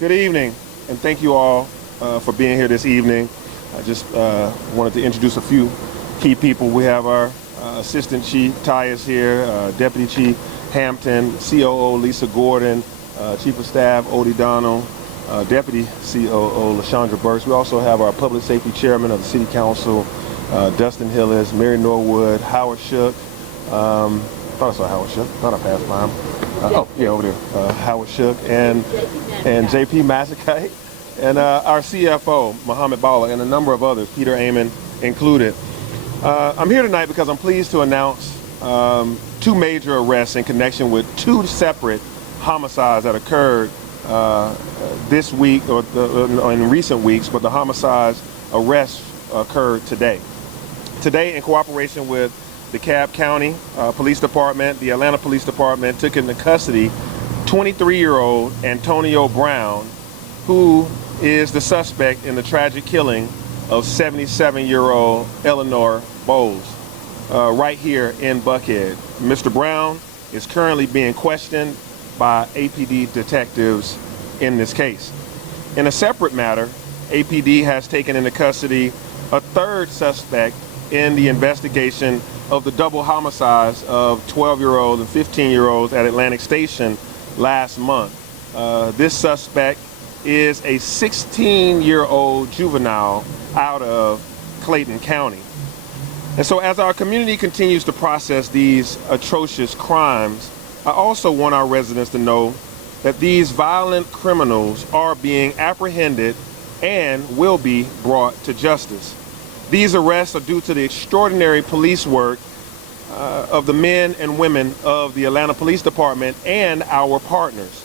Good evening, and thank you all for being here this evening. I just wanted to introduce a few key people. We have our Assistant Chief Tyus here, Deputy Chief Hampton, COO Lisa Gordon, Chief of Staff Odie Donald, Deputy COO LaShondra Burks. We also have our Public Safety Chairman of the City Council, Dustin Hillis, Mary Norwood, Howard Shook. I thought I saw Howard Shook. Thought I passed by him. Oh, yeah, over there. Howard Shook and JP Massacite, and our CFO, Mohammed Bala, and a number of others, Peter Amon included. I'm here tonight because I'm pleased to announce two major arrests in connection with two separate homicides that occurred this week or in recent weeks, but the homicides arrests occurred today. Today, in cooperation with the DeKalb County Police Department, the Atlanta Police Department took into custody 23-year-old Antonio Brown, who is the suspect in the tragic killing of 77-year-old Eleanor Bowles right here in Buckhead. Mr. Brown is currently being questioned by APD detectives in this case. In a separate matter, APD has taken into custody a third suspect in the investigation of the double homicides of 12-year-olds and 15-year-olds at Atlantic Station last month. This suspect is a 16-year-old juvenile out of Clayton County. And so as our community continues to process these atrocious crimes, I also want our residents to know that these violent criminals are being apprehended and will be brought to justice. These arrests are due to the extraordinary police work of the men and women of the Atlanta Police Department and our partners.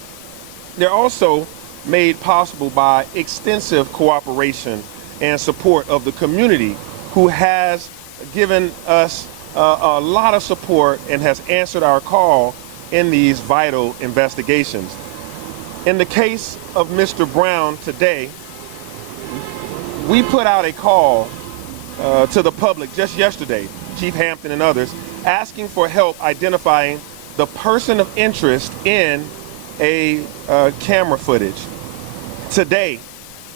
They're also made possible by extensive cooperation and support of the community, who has given us a lot of support and has answered our call in these vital investigations. In the case of Mr. Brown today, we put out a call to the public just yesterday, Chief Hampton and others, asking for help identifying the person of interest in a camera footage. Today,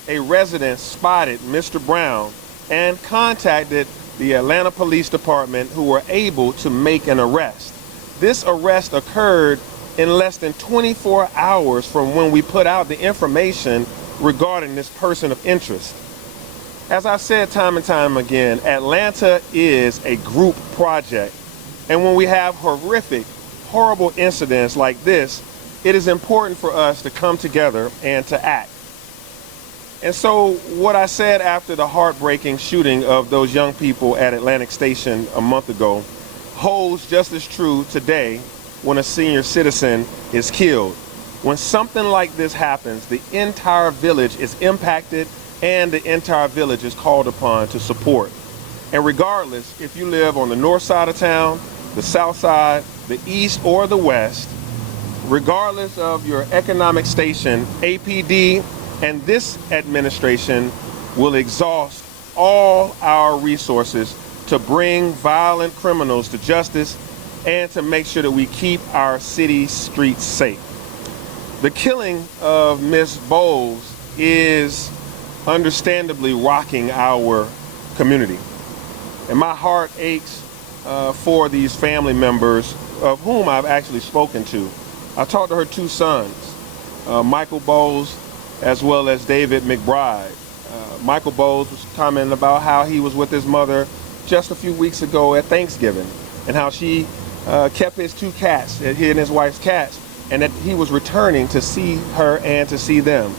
a resident spotted Mr. Brown and contacted the Atlanta Police Department, who were able to make an arrest. This arrest occurred in less than 24 hours from when we put out the information regarding this person of interest. As I've said time and time again, Atlanta is a group project. And when we have horrific, horrible incidents like this, it is important for us to come together and to act. And so what I said after the heartbreaking shooting of those young people at Atlantic Station a month ago holds just as true today when a senior citizen is killed. When something like this happens, the entire village is impacted and the entire village is called upon to support. And regardless if you live on the north side of town, the south side, the east, or the west, regardless of your economic station, APD and this administration will exhaust all our resources to bring violent criminals to justice and to make sure that we keep our city streets safe. The killing of Miss Bowles is understandably rocking our community. And my heart aches for these family members, of whom I've actually spoken to. I talked to her two sons, Michael Bowles as well as David McBride. Michael Bowles was commenting about how he was with his mother just a few weeks ago at Thanksgiving, and how she kept his two cats, he and his wife's cats, and that he was returning to see her and to see them.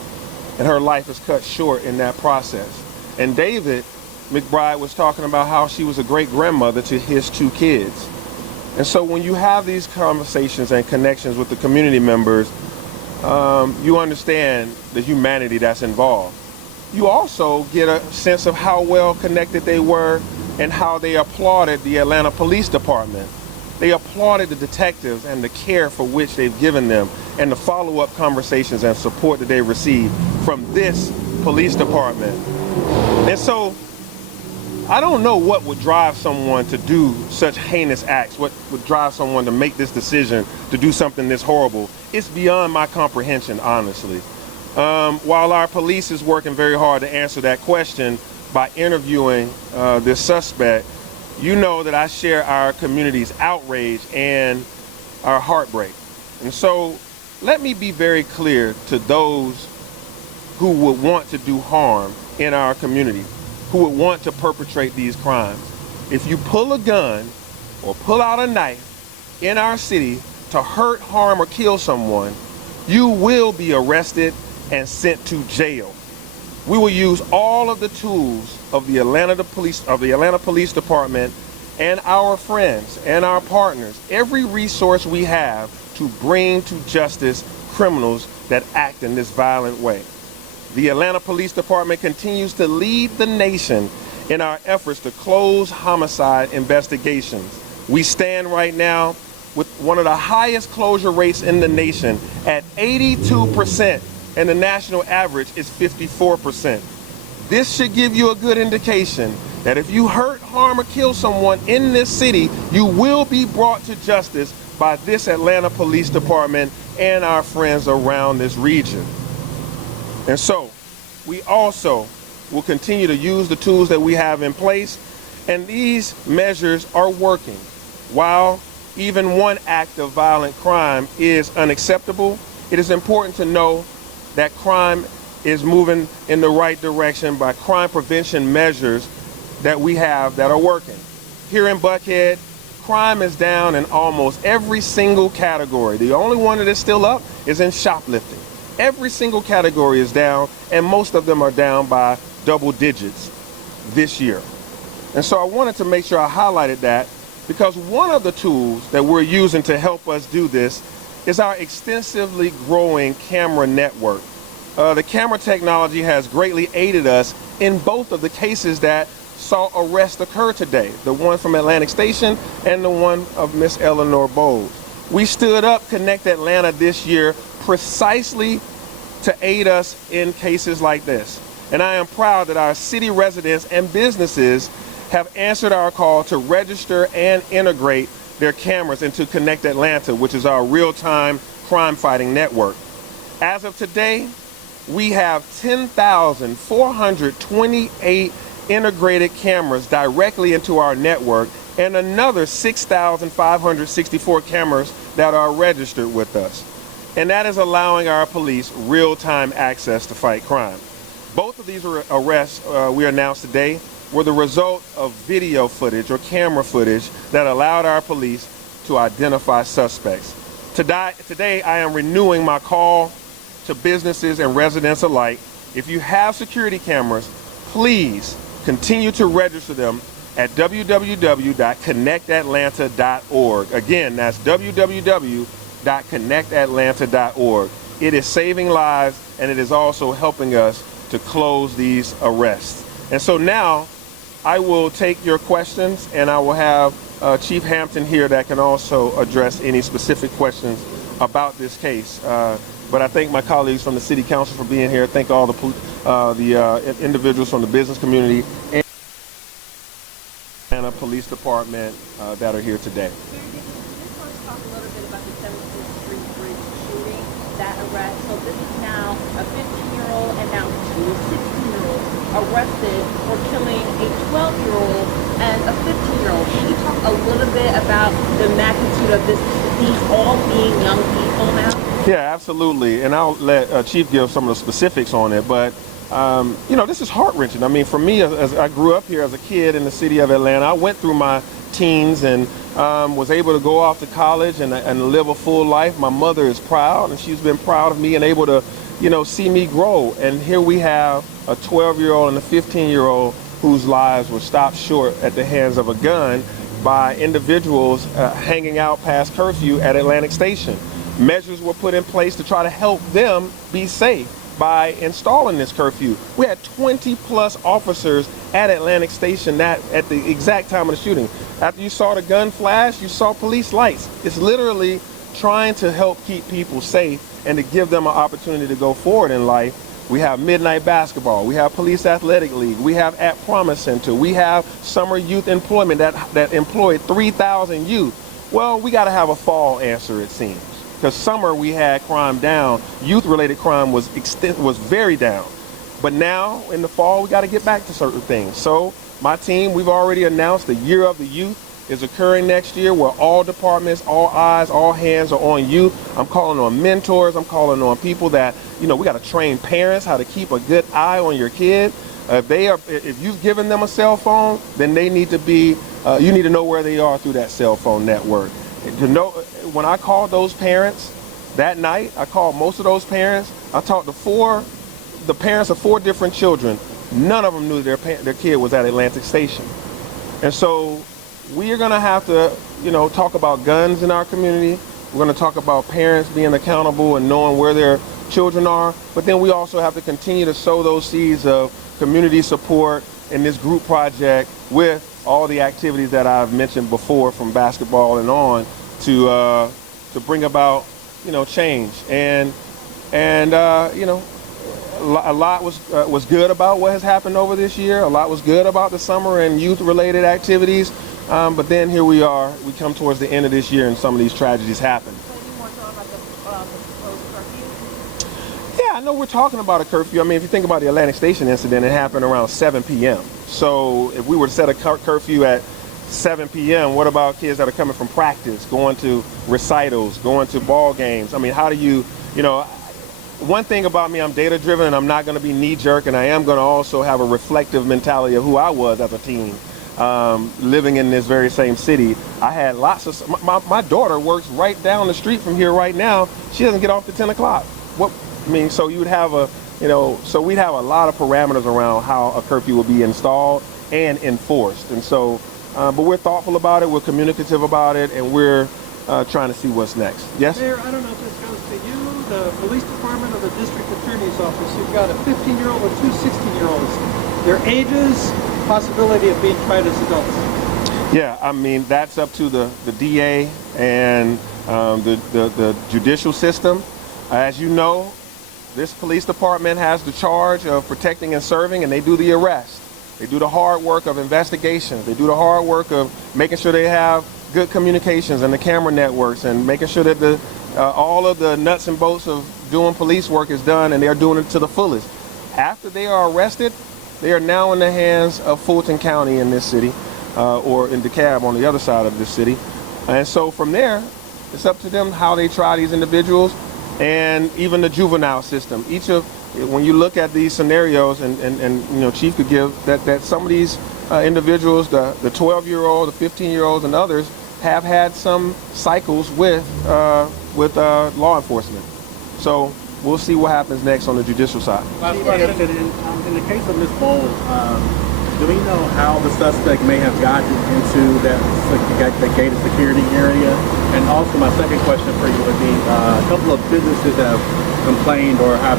And her life is cut short in that process. And David McBride was talking about how she was a great grandmother to his two kids. And so when you have these conversations and connections with the community members, you understand the humanity that's involved. You also get a sense of how well connected they were and how they applauded the Atlanta Police Department. They applauded the detectives and the care for which they've given them, and the follow-up conversations and support that they received from this police department. And so I don't know what would drive someone to do such heinous acts, what would drive someone to make this decision to do something this horrible. It's beyond my comprehension, honestly. While our police is working very hard to answer that question by interviewing this suspect, you know that I share our community's outrage and our heartbreak. And so let me be very clear to those who would want to do harm in our community, who would want to perpetrate these crimes. If you pull a gun or pull out a knife in our city to hurt, harm, or kill someone, you will be arrested and sent to jail. We will use all of the tools of the Atlanta Police Department and our friends and our partners, every resource we have to bring to justice criminals that act in this violent way. The Atlanta Police Department continues to lead the nation in our efforts to close homicide investigations. We stand right now with one of the highest closure rates in the nation at 82%, and the national average is 54%. This should give you a good indication that if you hurt, harm, or kill someone in this city, you will be brought to justice by this Atlanta Police Department and our friends around this region. And so we also will continue to use the tools that we have in place, and these measures are working. While even one act of violent crime is unacceptable, it is important to know that crime is moving in the right direction by crime prevention measures that we have that are working. Here in Buckhead, crime is down in almost every single category. The only one that is still up is in shoplifting. Every single category is down, and most of them are down by double digits this year. And so I wanted to make sure I highlighted that, because one of the tools that we're using to help us do this is our extensively growing camera network. The camera technology has greatly aided us in both of the cases that saw arrests occur today, the one from Atlantic Station and the one of Miss Eleanor Bowles. We stood up Connect Atlanta this year precisely to aid us in cases like this. And I am proud that our city residents and businesses have answered our call to register and integrate their cameras into Connect Atlanta, which is our real-time crime fighting network. As of today, we have 10,428 integrated cameras directly into our network, and another 6,564 cameras that are registered with us. And that is allowing our police real-time access to fight crime. Both of these arrests we announced today were the result of video footage or camera footage that allowed our police to identify suspects. Today I am renewing my call to businesses and residents alike. If you have security cameras, please continue to register them at www.connectatlanta.org. Again, that's www.connectatlanta.org. It is saving lives, and it is also helping us to close these arrests. And so now I will take your questions, and I will have Chief Hampton here that can also address any specific questions about this case. But I thank my colleagues from the City Council for being here. Thank all the individuals from the business community and the police department that are here today. Can you first talk a little bit about the 17th Street Bridge shooting, that arrest? So this is now a 15-year-old and now two 16-year-olds arrested for killing a 12-year-old and a 15-year-old. Can you talk a little bit about the magnitude of this, these all being young people now? Yeah, absolutely. And I'll let Chief give some of the specifics on it. But, you know, this is heart-wrenching. I mean, for me, as I grew up here as a kid in the city of Atlanta, I went through my teens and was able to go off to college and live a full life. My mother is proud, and she's been proud of me and able to, you know, see me grow. And here we have a 12-year-old and a 15-year-old whose lives were stopped short at the hands of a gun by individuals hanging out past curfew at Atlantic Station. Measures were put in place to try to help them be safe by installing this curfew. We had 20+ officers at Atlantic Station that at the exact time of the shooting. After you saw the gun flash, you saw police lights. It's literally trying to help keep people safe and to give them an opportunity to go forward in life. We have midnight basketball, we have police athletic league, we have at Promise Center, we have summer youth employment that employed 3,000 youth. Well, we got to have a fall answer, it seems. because summer we had crime down. Youth-related crime was very down. But now in the fall, we got to get back to certain things. So my team, we've already announced the Year of the Youth is occurring next year, where all departments, all eyes, all hands are on youth. I'm calling on mentors. I'm calling on people that, we got to train parents how to keep a good eye on your kid. If you've given them a cell phone, then they need to be, you need to know where they are through that cell phone network. To know, when I called those parents that night, I called most of those parents. I talked to the parents of 4 different children. None of them knew their kid was at Atlantic Station. And so we are going to have to, talk about guns in our community. We're going to talk about parents being accountable and knowing where their children are. But then we also have to continue to sow those seeds of community support in this group project with all the activities that I've mentioned before, from basketball and on, to bring about, change. And a lot was good about what has happened over this year. A lot was good about the summer and youth-related activities. But then here we are. We come towards the end of this year, and some of these tragedies happen. So you want to talk about the proposed curfew? Yeah, I know we're talking about a curfew. I mean, if you think about the Atlantic Station incident, it happened around 7 p.m. So if we were to set a curfew at 7 p.m., what about kids that are coming from practice, going to recitals, going to ball games? I mean, how do you, one thing about me, I'm data driven, and I'm not going to be knee jerk, and I am going to also have a reflective mentality of who I was as a teen. Living in this very same city, I had lots of, my daughter works right down the street from here right now. She doesn't get off till 10 o'clock. So you would have so we'd have a lot of parameters around how a curfew will be installed and enforced. And so, but we're thoughtful about it, we're communicative about it, and we're trying to see what's next. Yes? Mayor, I don't know if this goes to you, the police department, or the district attorney's office. You've got a 15-year-old and 2 16-year-olds. Their ages, possibility of being tried as adults. Yeah, I mean, that's up to the DA and the judicial system. As you know, this police department has the charge of protecting and serving, and they do the arrest. They do the hard work of investigations. They do the hard work of making sure they have good communications and the camera networks, and making sure that all of the nuts and bolts of doing police work is done, and they're doing it to the fullest. After they are arrested, they are now in the hands of Fulton County in this city, or in DeKalb on the other side of this city. And so from there, it's up to them how they try these individuals, and even the juvenile system. When you look at these scenarios, and Chief could give that some of these individuals, the 12-year-old, the 15-year-olds, and others, have had some cycles with law enforcement. So we'll see what happens next on the judicial side. Last question. In the case of Ms. Bowl, do we know how the suspect may have gotten into that gated security area? And also, my second question for you would be, a couple of businesses have complained or have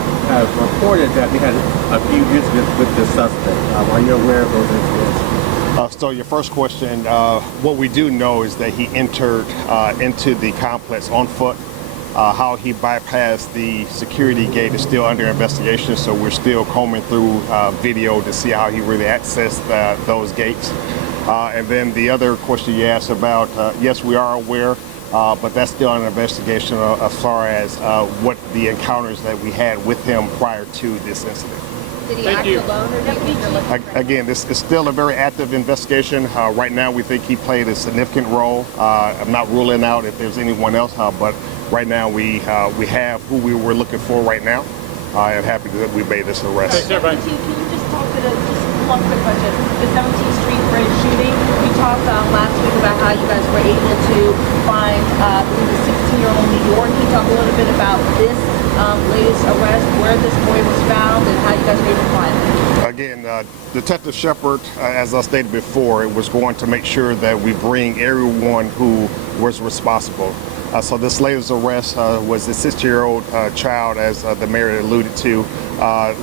reported that they had a few incidents with the suspect. Are you aware of those incidents? So your first question, what we do know is that he entered into the complex on foot. How he bypassed the security gate is still under investigation, so we're still combing through video to see how he really accessed those gates. And then the other question you asked about, yes, we are aware, but that's still under investigation as far as what the encounters that we had with him prior to this incident. Did he act alone, or did he look for Again, this is still a very active investigation. Right now, we think he played a significant role. I'm not ruling out if there's anyone else, but right now we have who we were looking for right now. I am happy that we made this arrest. Can you just talk to just one quick question? The 17th Street Bridge shooting, we talked last week about how you guys were able to find the 16-year-old in New York. Can you talk a little bit about this latest arrest, where this boy was found, and how you guys were able to find him? Again, Detective Shepard, as I stated before, it was going to make sure that we bring everyone who was responsible. So this latest arrest was a 6-year-old child, as the mayor alluded to,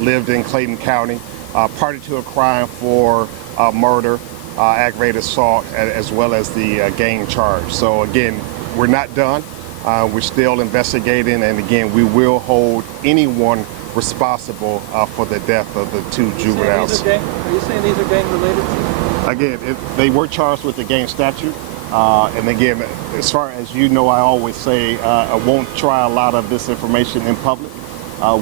lived in Clayton County, party to a crime for murder, aggravated assault, as well as the gang charge. So again, we're not done. We're still investigating, and again, we will hold anyone responsible for the death of the 2 juveniles. Are you saying these are gang related? Again, they were charged with the gang statute. And again, as far as you know, I always say I won't try a lot of this information in public.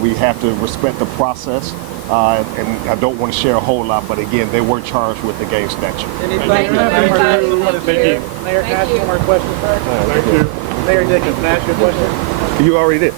We have to respect the process, and I don't want to share a whole lot, but again, they were charged with the game statute. Anything Thank you very much. Thank you. Mayor, can I ask you one more question, sir? Thank you. Mayor Dickens, can I ask you a question? You already did.